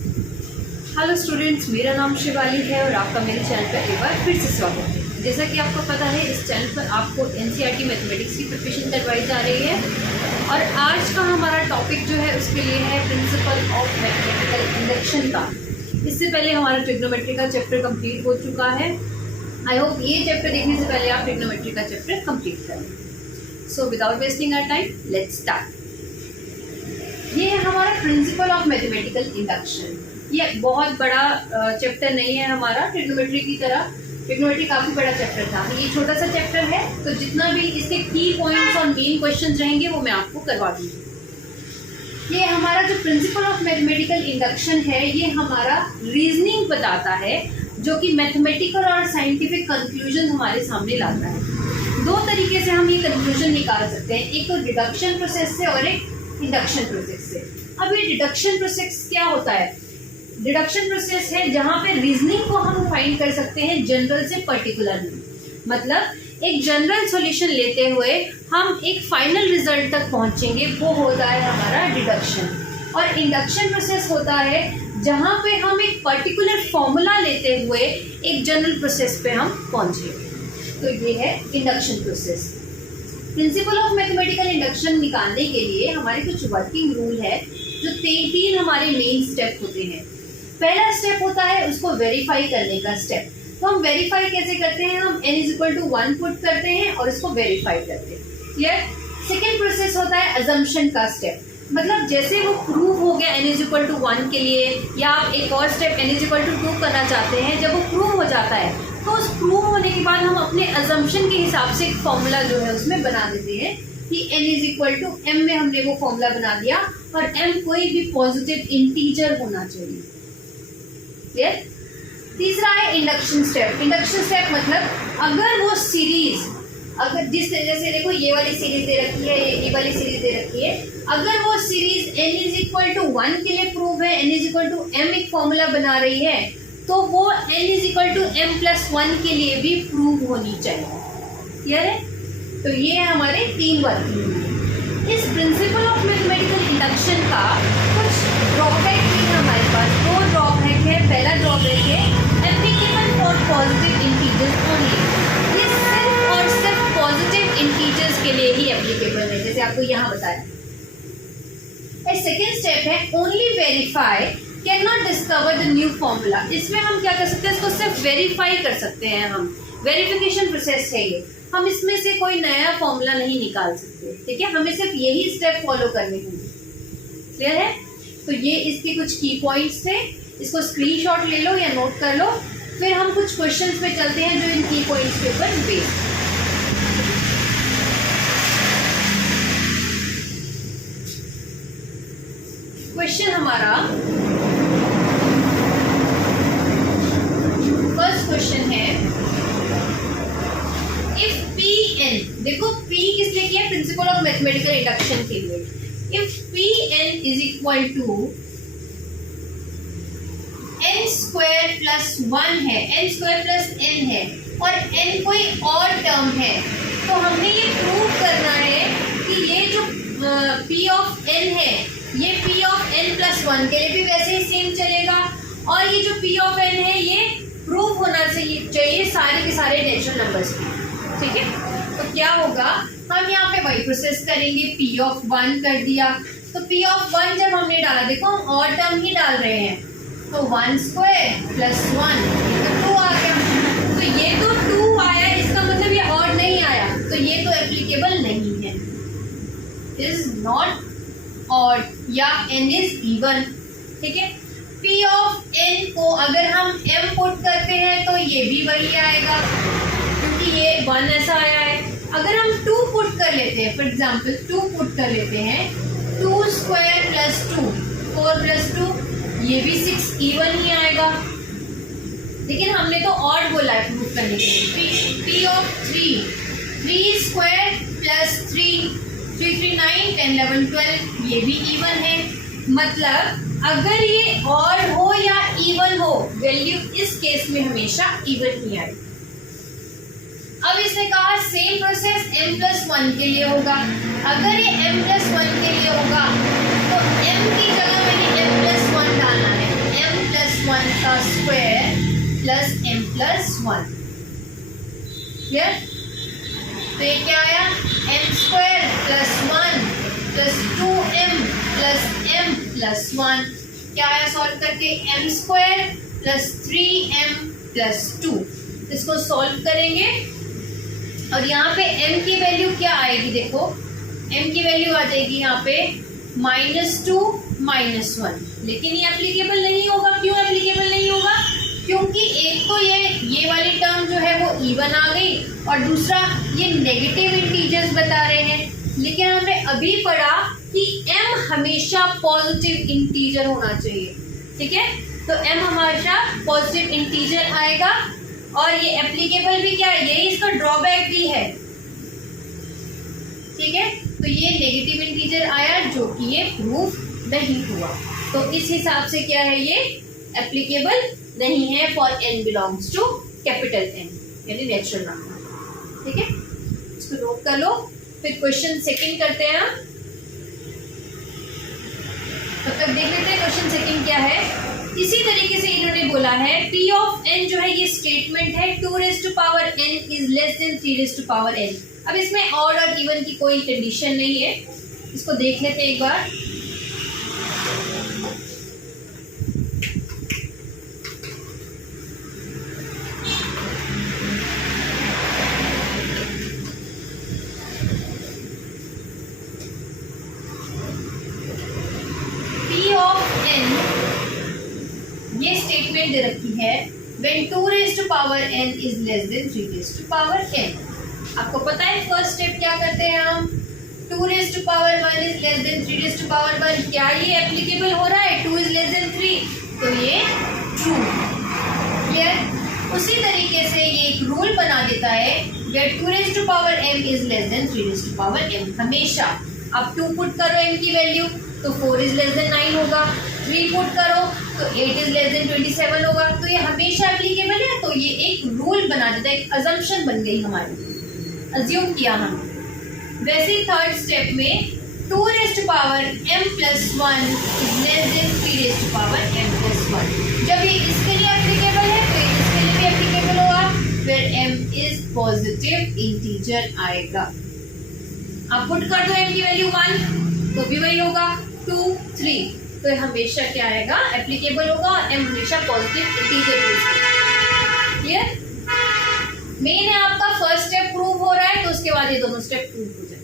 Hello students, मेरा नाम शिवाली है और आपका मेरे चैनल पर एक बार फिर से स्वागत है। जैसा कि आपको पता है, इस चैनल पर आपको एनसीईआरटी मैथमेटिक्स की प्रिपरेशन करवाई जा रही है और आज का हमारा टॉपिक जो है उसके लिए है प्रिंसिपल ऑफ मैथमेटिकल इंडक्शन का। इससे पहले हमारा ट्रिग्नोमेट्री का चैप्टर कंप्लीट हो चुका है। आई होप ये चैप्टर देखने से पहले आप ट्रिग्नोमेट्री का चैप्टर कंप्लीट करें। So without wasting our time, let's start. ये है हमारा प्रिंसिपल ऑफ मैथमेटिकल इंडक्शन। ये बहुत बड़ा चैप्टर नहीं है हमारा ट्रिग्नोमेट्री की तरह। ट्रिग्नोमेट्री काफ़ी बड़ा चैप्टर था, ये छोटा सा चैप्टर है, तो जितना भी इसके की पॉइंट्स और मेन क्वेश्चंस रहेंगे वो मैं आपको करवा दूँगी। ये हमारा जो प्रिंसिपल ऑफ मैथमेटिकल इंडक्शन है, ये हमारा रीजनिंग बताता है, जो कि मैथमेटिकल और साइंटिफिक कंक्लूजन हमारे सामने लाता है। दो तरीके से हम ये कंक्लूजन निकाल सकते हैं, एक तो डिडक्शन प्रोसेस से और एक इंडक्शन प्रोसेस से। अब ये डिडक्शन प्रोसेस क्या होता है? डिडक्शन प्रोसेस है जहाँ पे रीजनिंग को हम फाइंड कर सकते हैं जनरल से पर्टिकुलर में। मतलब एक जनरल सॉल्यूशन लेते हुए हम एक फाइनल रिजल्ट तक पहुँचेंगे, वो होता है हमारा डिडक्शन। और इंडक्शन प्रोसेस होता है जहाँ पे हम एक पर्टिकुलर फॉर्मूला लेते हुए एक जनरल प्रोसेस पे हम पहुँचेंगे। तो ये है induction process. Principle of mathematical induction निकालने के लिए हमारे कुछ वर्किंग रूल है, जो तीन हमारे मेन स्टेप होते हैं। पहला स्टेप होता है उसको वेरीफाई करने का स्टेप। तो हम वेरीफाई कैसे करते हैं? हम n = 1 पुट करते हैं और इसको वेरीफाई करते हैं। क्लियर? सेकेंड प्रोसेस होता है अजम्पशन का स्टेप। मतलब जैसे वो प्रूव हो गया n = 1 के लिए, या आप एक और स्टेप n = 2 करना चाहते हैं, जब वो प्रूव हो जाता है तो उस प्रूव होने के बाद हम अपने अजम्पशन के हिसाब से एक फॉर्मूला जो है उसमें बना देते हैं कि n = m में हमने वो फॉर्मूला बना दिया और m कोई भी पॉजिटिव इंटीजर होना चाहिए। क्लियर? तीसरा है इंडक्शन स्टेप। इंडक्शन स्टेप मतलब अगर वो सीरीज, अगर जिस तरह से देखो ये वाली सीरीज दे रखी है, ये वाली सीरीज दे रखी है, अगर वो सीरीज n = 1 के लिए प्रूव है, n = m एक फॉर्मूला बना रही है, तो वो n = m+1 के लिए भी प्रूव होनी चाहिए। क्लियर है? तो ये है हमारे 3 वर्किंग। इस प्रिंसिपल ऑफ मैथमेटिकल इंडक्शन का कुछ ड्रॉबैक भी है हमारे पास। 2 ड्रॉबैक है। पहला ड्रॉबैक है applicable for positive integers only. ये सिर्फ और सिर्फ पॉजिटिव इंटीजर्स के लिए ही एप्लीकेबल है, जैसे आपको यहाँ बताया। सेकेंड स्टेप है only verify can not discover the new formula. इसमें हम क्या कर सकते हैं? इसको सिर्फ वेरीफाई कर सकते हैं हम। वेरिफिकेशन प्रोसेस है ये। हम इसमें से कोई नया फॉर्मूला नहीं निकाल सकते। ठीक है, हमें सिर्फ यही स्टेप फॉलो करने होंगे। क्लियर है? तो ये इसके कुछ की पॉइंट्स थे, इसको स्क्रीनशॉट ले लो या नोट कर लो। फिर हम कुछ क्वेश्चंस पे चलते हैं जो इन की पॉइंट्स के ऊपर बेस्ड। क्वेश्चन हमारा फर्स्ट क्वेश्चन है, इफ Pn, देखो P किस लिए किया? प्रिंसिपल ऑफ मैथमेटिकल इंडक्शन के लिए। इफ Pn = n² + 1 है, n² + n है और n कोई और टर्म है, तो हमने ये प्रूव करना है कि ये जो P ऑफ n है, ये P ऑफ n+1 के लिए भी वैसे ही सेम चलेगा, और ये जो P ऑफ n है ये प्रूव होना चाहिए सारे के सारे नेचुरल नंबर्स की। ठीक है, तो क्या होगा? हम यहाँ पे वही प्रोसेस करेंगे। P ऑफ 1 कर दिया, तो P ऑफ 1 जब हमने डाला, देखो हम और टर्म ही डाल रहे हैं, तो 1² + 1 तो 2 आ गया। तो ये तो 2 आया, इसका मतलब ये और नहीं आया, तो ये तो एप्लीकेबल नहीं है, इज नॉट ऑड, या n इज इवन। ठीक है, P ऑफ n को अगर हम m पुट करते हैं तो ये भी वही आएगा, क्योंकि ये 1 ऐसा आया है। अगर हम 2 पुट कर लेते हैं, फॉर एग्जाम्पल 2 पुट कर लेते हैं, 2² + 2 4 + 2, ये भी 6 इवन ही आएगा। लेकिन हमने तो ऑड बोला है प्रूव करने के लिए। P ऑफ 3 3² + 3 3 3 9 10 11 12, ये भी इवन है। मतलब अगर ये ऑड हो या इवन हो, वैल्यू इस केस में हमेशा इवन ही आएगी। अब इसने कहा सेम प्रोसेस m+1 के लिए होगा। अगर ये m+1 के लिए होगा तो m की जगह मैंने m+1 डालना है, 1। क्लियर? तो ये क्या आया, m² plus 1 plus 2m plus m plus 1। क्या आया सॉल्व करके, m² प्लस 3m प्लस 2। इसको सॉल्व करेंगे और यहाँ पे m की वैल्यू क्या आएगी, देखो m की वैल्यू आ जाएगी यहाँ पे -2 -1। लेकिन ये एप्लीकेबल नहीं होगा। क्यों एप्लीकेबल नहीं होगा? क्योंकि एक तो ये वाली टर्म जो है वो इवन आ गई और दूसरा ये नेगेटिव इंटीजर्स बता रहे हैं। लेकिन हमने अभी पढ़ा कि m हमेशा पॉजिटिव इंटीजर होना चाहिए। ठीक है, तो m हमेशा पॉजिटिव इंटीजर आएगा और ये एप्लीकेबल भी क्या है, यही इसका ड्रॉबैक भी है। ठीक है, तो ये नेगेटिव इंटीजर आया जो कि ये प्रूफ नहीं हुआ। तो इस हिसाब से क्या है, ये एप्लीकेबल नहीं है for n belongs to capital N यानी नेचुरल नंबर। ठीक है, इसको नोट कर लो। फिर क्वेश्चन सेकंड करते हैं हम। तब तक देख लेते हैं क्वेश्चन सेकंड क्या है। इसी तरीके से इन्होंने बोला है p ऑफ n जो है ये स्टेटमेंट है 2n is less than 3n। अब इसमें ऑड और इवन की कोई कंडीशन नहीं है। इसको देख लेते हैं एक बार। ये स्टेटमेंट दे रखी है when 2n is less than 3n। आपको पता है फर्स्ट स्टेप क्या करते हैं हम, 2n is less than 3n। क्या ये एप्लीकेबल हो रहा है, 2 is less than 3, तो ये ट्रू। क्लियर? उसी तरीके से ये एक रूल बना देता है where 2m is less than 3m। हमेशा आप 2 पुट करो m की वैल्यू तो 4 is less than 9 होगा, 3 पुट करो तो 8 is less than 27 होगा। तो ये हमेशा एप्लीकेबल है। तो ये एक रूल बना देता है, एक अजम्पशन बन गई हमारी, अज्यूम किया हम। वैसे ही थर्ड स्टेप में 2m + 1 is less than 3m + 1। जब ये इसके लिए एप्लीकेबल है तो ये इसके लिए भी एप्लीकेबल होगा, फिर m is पॉजिटिव इंटीजर आएगा। आप पुट कर दो m की वैल्यू 1 तो भी वही होगा, 2 3, तो हमेशा क्या आएगा, एप्लीकेबल होगा और m हमेशा पॉजिटिव इंटीजर यूज करेगा। क्लियर? मेन है आपका फर्स्ट स्टेप प्रूव हो रहा है तो उसके बाद ये दोनों स्टेप प्रूव हो जाए।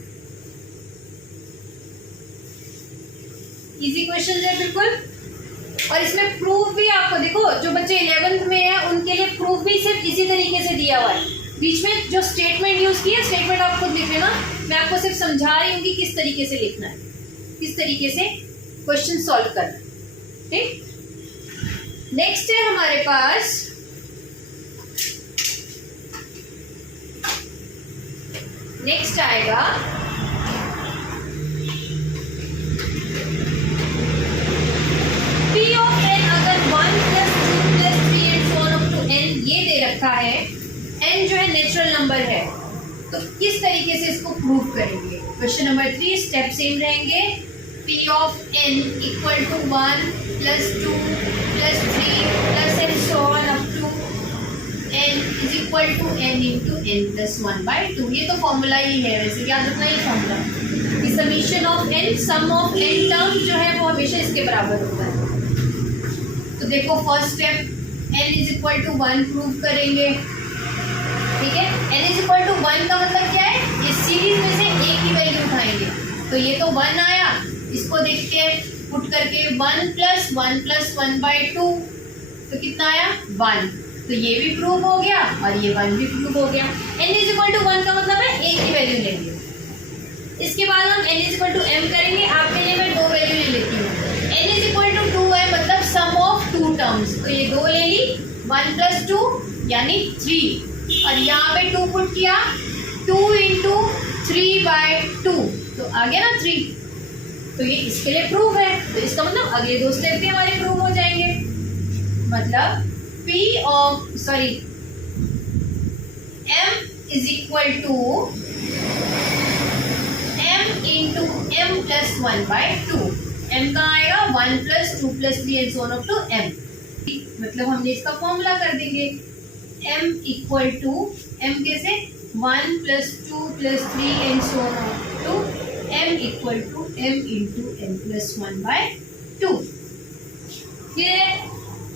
इजी क्वेश्चन है बिल्कुल। और इसमें प्रूफ भी आपको देखो, जो बच्चे 11th में है उनके लिए प्रूफ भी सिर्फ इसी तरीके से दिया हुआ है। बीच में जो स्टेटमेंट यूज किया, स्टेटमेंट आप खुद लिख लेना, मैं आपको सिर्फ समझा रही हूँ कि किस तरीके से लिखना है, किस तरीके से क्वेश्चन सॉल्व करना। ठीक, नेक्स्ट है हमारे पास नेक्स्ट आएगा p ऑफ n अगर 1 + 2 + 3 and so on up to n ये दे रखा है, n जो है नेचुरल नंबर है, तो किस तरीके से इसको प्रूव करेंगे। क्वेश्चन नंबर 3 स्टेप सेम रहेंगे। p of n equal to 1 + 2 + 3 and so on up to n is equal to n into n + 1/2। ये तो फॉर्मूला ही है, वैसे याद रखना ही formula. Summation of n, sum of n term जो है वो हमेशा इसके बराबर होता है। तो देखो first step n is equal to 1 prove करेंगे। ठीक है, n is equal to 1 का मतलब क्या है, इस सीरीज में से a की वैल्यू उठाएंगे। तो ये तो 1 आया, इसको देखते हैं पुट करके 1 + 1 + 1/2 तो कितना आया 1। तो ये भी प्रूव हो गया और ये 1 भी प्रूव हो गया। n is equal to 1 का मतलब है a की वैल्यू लेंगे। इसके बाद हम n is equal to m करेंगे। आपके लिए मैं 2 वैल्यू ले लेती हूँ। n is equal to 2 है मतलब सम ऑफ 2 टर्म्स, तो ये 2 ले ली, 1 + 2 यानी 3 और यहाँ पे 2 पुट किया, 2 × 3/2 तो आ गया ना 3। तो ये इसके लिए प्रूव है। तो इसका मतलब अगले 2 स्टेप भी हमारे प्रूव हो जाएंगे। मतलब m is equal to m into m + 1/2। m का आएगा 1 + 2 + 3 and so on up to m। मतलब हमने इसका फॉर्मूला कर देंगे m इक्वल टू m कैसे 1 + 2 + 3 and so on to m equal to m into m + 1/2। फिर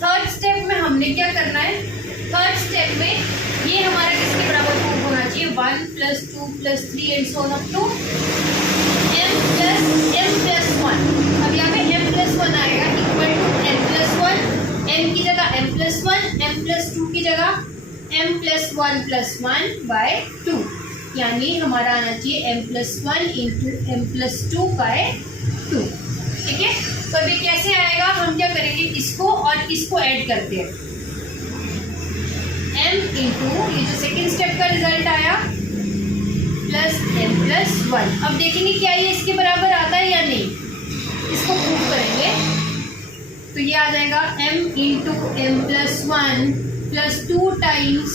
थर्ड स्टेप में हमने क्या करना है, थर्ड स्टेप में ये हमारा किसके बराबर प्रूफ होना चाहिए 1 + 2 + 3 and so on to m + 1। अब यहाँ पे m + 1 आएगा इक्वल टू m + 1, m की जगह m + 1, m + 2 की जगह m + 1 + 1/2, यानी हमारा आना चाहिए m + 1 इंटू m + 2/2। ठीक है, तो अभी कैसे आएगा, हम क्या करेंगे, इसको और इसको ऐड करते हैं m इंटू ये जो सेकेंड स्टेप का रिजल्ट आया प्लस m + 1। अब देखेंगे क्या ये इसके बराबर आता है या नहीं, इसको प्रूव करेंगे। तो ये आ जाएगा m into m + 1 + 2 times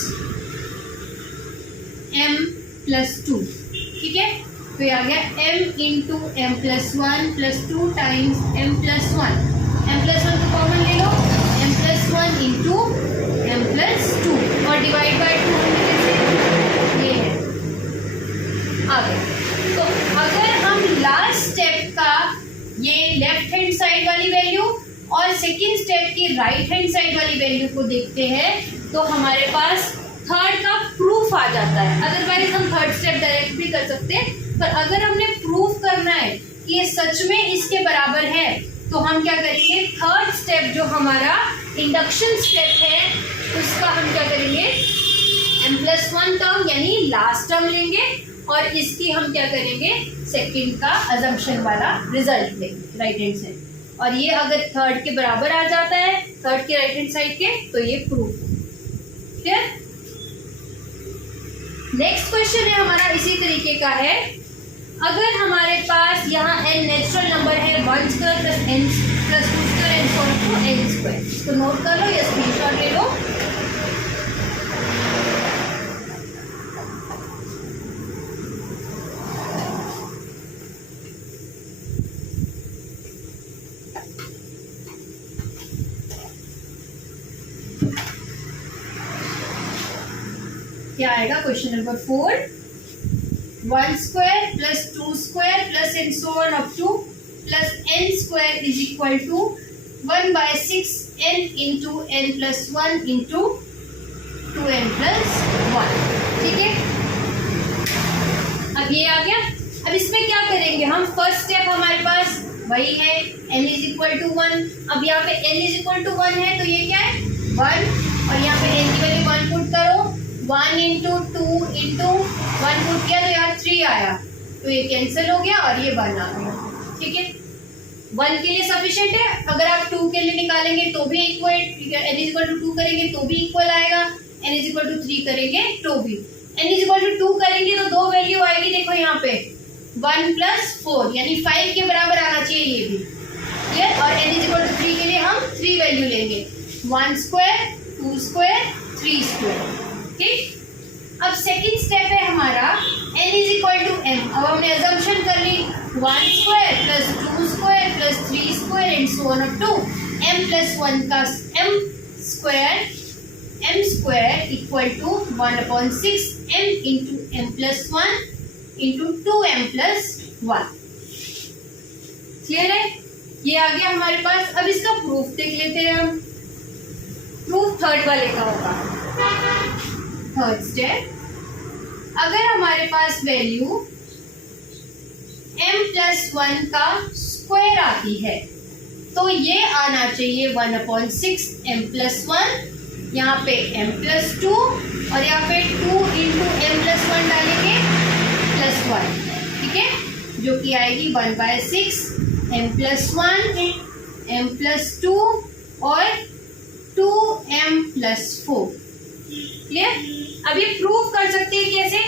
m + 2। ठीक है, तो ये आ गया m into m + 1 + 2 times m + 1। m + 1 को कॉमन ले लो, m + 1 इंटू m + 2 और डिवाइड बाय 2 ये है आगे। तो अगर हम लास्ट स्टेप का ये लेफ्ट हैंड साइड वाली वैल्यू और सेकेंड स्टेप की राइट हैंड साइड वाली वैल्यू को देखते हैं तो हमारे पास थर्ड का प्रूफ आ जाता है। अदरवाइज हम थर्ड स्टेप डायरेक्ट भी कर सकते हैं, पर अगर हमने प्रूफ करना है कि ये सच में इसके बराबर है तो हम क्या करेंगे, थर्ड स्टेप जो हमारा इंडक्शन स्टेप है उसका हम क्या करेंगे, m + 1 टर्म यानी लास्ट टर्म लेंगे और इसकी हम क्या करेंगे, सेकंड का अजम्पशन वाला रिजल्ट लेंगे राइट हैंड साइड। और ये अगर थर्ड के बराबर आ जाता है, थर्ड के राइट हैंड साइड के, तो ये प्रूफ। क्लियर। नेक्स्ट क्वेश्चन है हमारा इसी तरीके का है, अगर हमारे पास यहाँ n नेचुरल नंबर है 1² + n + 2² and so on to n², तो नोट कर लो या स्क्रीनशॉट ले लो। क्या आएगा question number 4, 1² + 2² + and so on up to plus n² is equal to 1/6 n into n + 1 into 2n + 1। ठीक है, अब ये आ गया। अब इसमें क्या करेंगे हम, फर्स्ट स्टेप हमारे पास वही है n = 1। अब यहाँ पे n = 1 है तो ये क्या है 1, और यहाँ पे n की वैल्यू 1 पुट करो, 1 इंटू 2 इंटू 1 पुट किया तो यहाँ 3 आया, तो ये कैंसिल हो गया और ये 1 आ गया। ठीक है, 1 के लिए सफिशिएंट है। अगर आप 2 के लिए निकालेंगे तो भी इक्वल, n = 2 करेंगे तो भी इक्वल आएगा, n = 3 करेंगे तो भी। n = 2 करेंगे तो दो वैल्यू आएगी, देखो यहाँ पे 1 + 4 यानी 5 के बराबर आना चाहिए ये भी। क्लियर। और n = 3 के लिए हम 3 वैल्यू लेंगे, 1² 2² 3²। ठीक, अब सेकंड स्टेप है हमारा n = m। अब हमने अजम्पशन कर ली 1² + 2² + 3² and so on up to m + 1 का m² equal to 1/6 m into m + 1 into 2m + 1। Clear है, ये आ गया हमारे पास। अब इसका प्रूफ देख लेते हैं हम। प्रूफ थर्ड वाले का होगा। थर्ड स्टेप, अगर हमारे पास वैल्यू m + 1 का स्क्वायर आती है तो ये आना चाहिए 1/6 m + 1, यहाँ पे m + 2 और यहाँ पे 2 इंटू m + 1 डालेंगे +1। ठीक है, जो कि आएगी 1/6 m + 1 m + 2 और 2m + 4। क्लियर। अब ये प्रूव कर सकते हैं कैसे,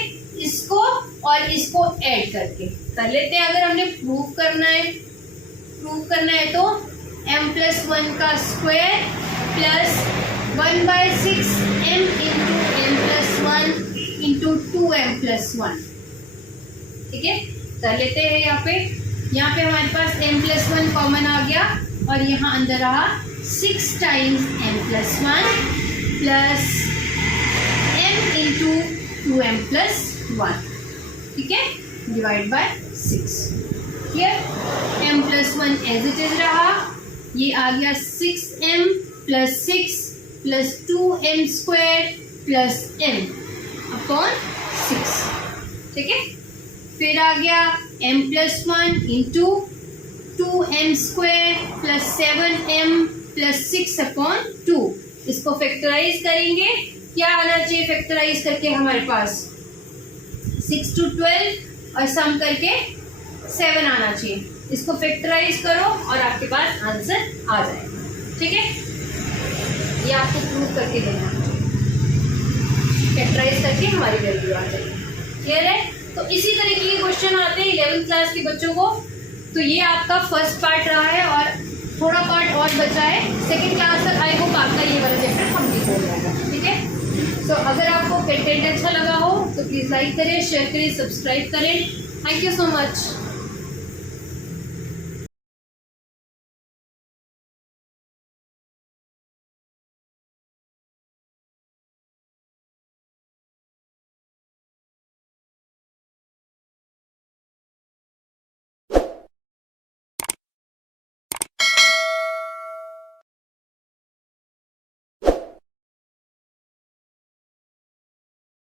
इसको और इसको ऐड करके कर लेते हैं। अगर हमने प्रूव करना है तो m + 1 का square plus 1/6 m into m + 1 into 2m + 1। ठीक है, कर लेते हैं। यहाँ पे हमारे पास m + 1 कॉमन आ गया और यहाँ अंदर रहा 6 times m + 1 plus into 2m plus 1, ठीक है, divide by 6। Clear? m plus 1 as it is रहा, ये आ गया 6m plus 6 plus 2m square plus m upon 6, ठीक है। फिर आ गया m plus 1 into 2m square plus 7m plus 6 upon 2। इसको फैक्टराइज करेंगे, क्या आना चाहिए फैक्टराइज करके हमारे पास? 6 to 12 और सम करके 7 आना चाहिए। इसको फैक्टराइज करो और आपके पास आंसर आ जाएगा, ठीक है। ये आपको प्रूव करके देना, फैक्टराइज करके हमारी वैल्यू आ जाएगी। क्लियर है? तो इसी तरीके के क्वेश्चन आते हैं 11th क्लास के बच्चों को। तो ये आपका फर्स्ट पार्ट रहा है और थोड़ा पार्ट और बचा है। सेकंड क्लास तक आई होप आपका ये वाला चैप्टर कंप्लीट हो जाएगा, ठीक है। सो अगर आपको कंटेंट अच्छा लगा हो तो प्लीज़ लाइक करें, शेयर करें, सब्सक्राइब करें। Thank you so much.